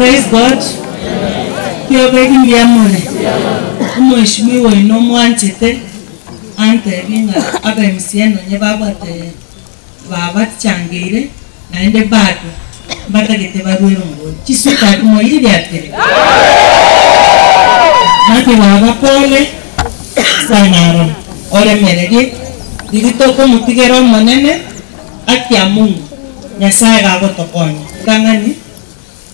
Praise God. Kyo begingi amone. Mheshimiwa ino mwanchete ante binga abemsieno nyebabate baba changire naende bado batagete barwero ngo chisuka kumoyiri atere. Nati baba pole sanaro ore meredi digitoko mutigero monene akia Mungu Nyasaye gagotokonya kangani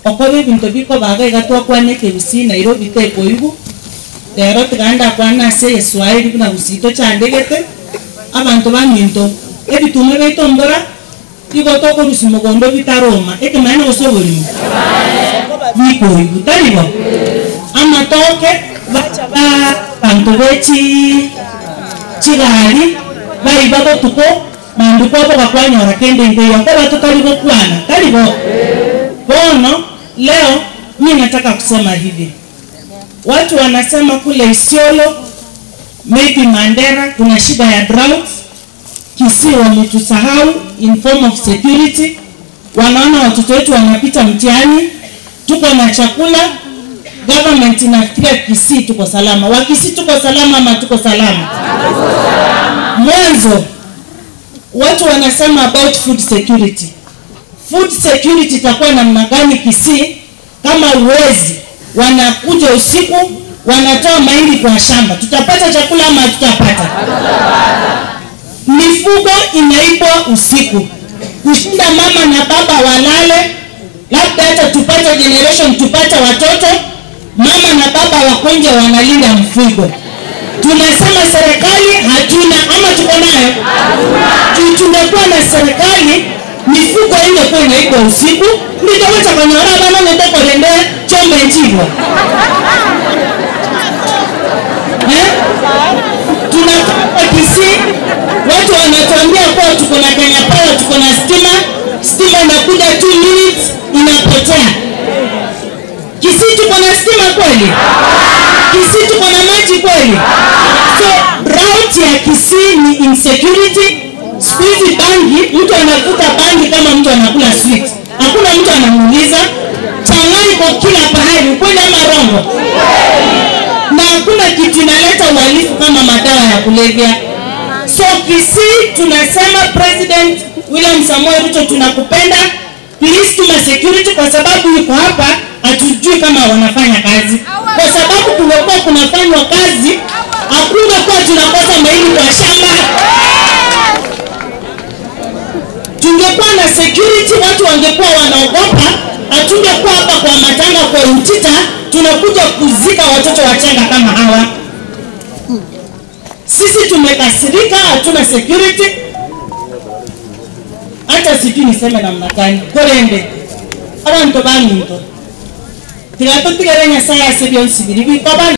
okobe bintu biko baga igatwa kwane kebisi Nairobi teko yugo lero tuganda kwana se Yeswairi kuna busito chandegete abantu baminto ebitume betombora igotoko rusimogondo bitaroma ekemana osobori biko yugo taribo amatoke bacha ba bantu bechi chigari bari babo tuko mandu kwa kwanyora kende ngeyo kwa watu karibu kwana karibu bono. Leo mimi nataka kusema hivi, watu wanasema kule Isiolo maybe Mandera kuna shida ya drought, Kisii wametusahau in form of security, wanaona watoto wetu wanapita mtihani, tuko na chakula, government inafikiria Kisii tuko salama. Wakisii tuko salama ama tuko salama? Mwanzo watu wanasema about food security. Food security itakuwa namna gani Kisii kama uwezi wanakuja usiku wanatoa mahindi kwa shamba? Tutapata chakula ama tutapata? Mifugo inaibwa usiku kushinda mama na baba walale, labda hata tupata generation tupata watoto mama na baba wakonje wanalinda mfugo. Tunasema serikali hatuna ama tuko nayo? Tungekuwa na serikali mifugo ile kwa inaibwa usiku nitaweza kanyora bana ndoko rende chombe nchivo. Tunatoka Kisii watu wanatuambia kwa tuko na Kenya Power, tuko na stima inakuja 2 minutes inapotea. Kisii tuko na stima kweli? Kisii tuko na maji kweli? So drought ya Kisii ni insecurity. Squeeze bangi, mtu anakuta bangi kama mtu anakula sweet. Hakuna mtu anamuuliza. Changani kwa kila pahali, ukweli ama rongo? Na hakuna kitu inaleta uhalifu kama madawa ya kulevya. So Kisii tunasema President William Samoei Ruto tunakupenda. Please tuma security kwa sababu yuko hapa hatujui kama wanafanya kazi. Kwa sababu kungekuwa kunafanywa kazi, hakuna kwa tunakosa mahindi kwa shamba. Tungekuwa na security watu wangekuwa wanaogopa, hatungekuwa hapa kwa matanga kwa utita tunakuja kuzika watoto wachanga kama hawa. Sisi tumekasirika, hatuna security. Hata sijui niseme namna gani. Korende abantu baminto tigato tigarenya saya sebyo nsibiri bikobana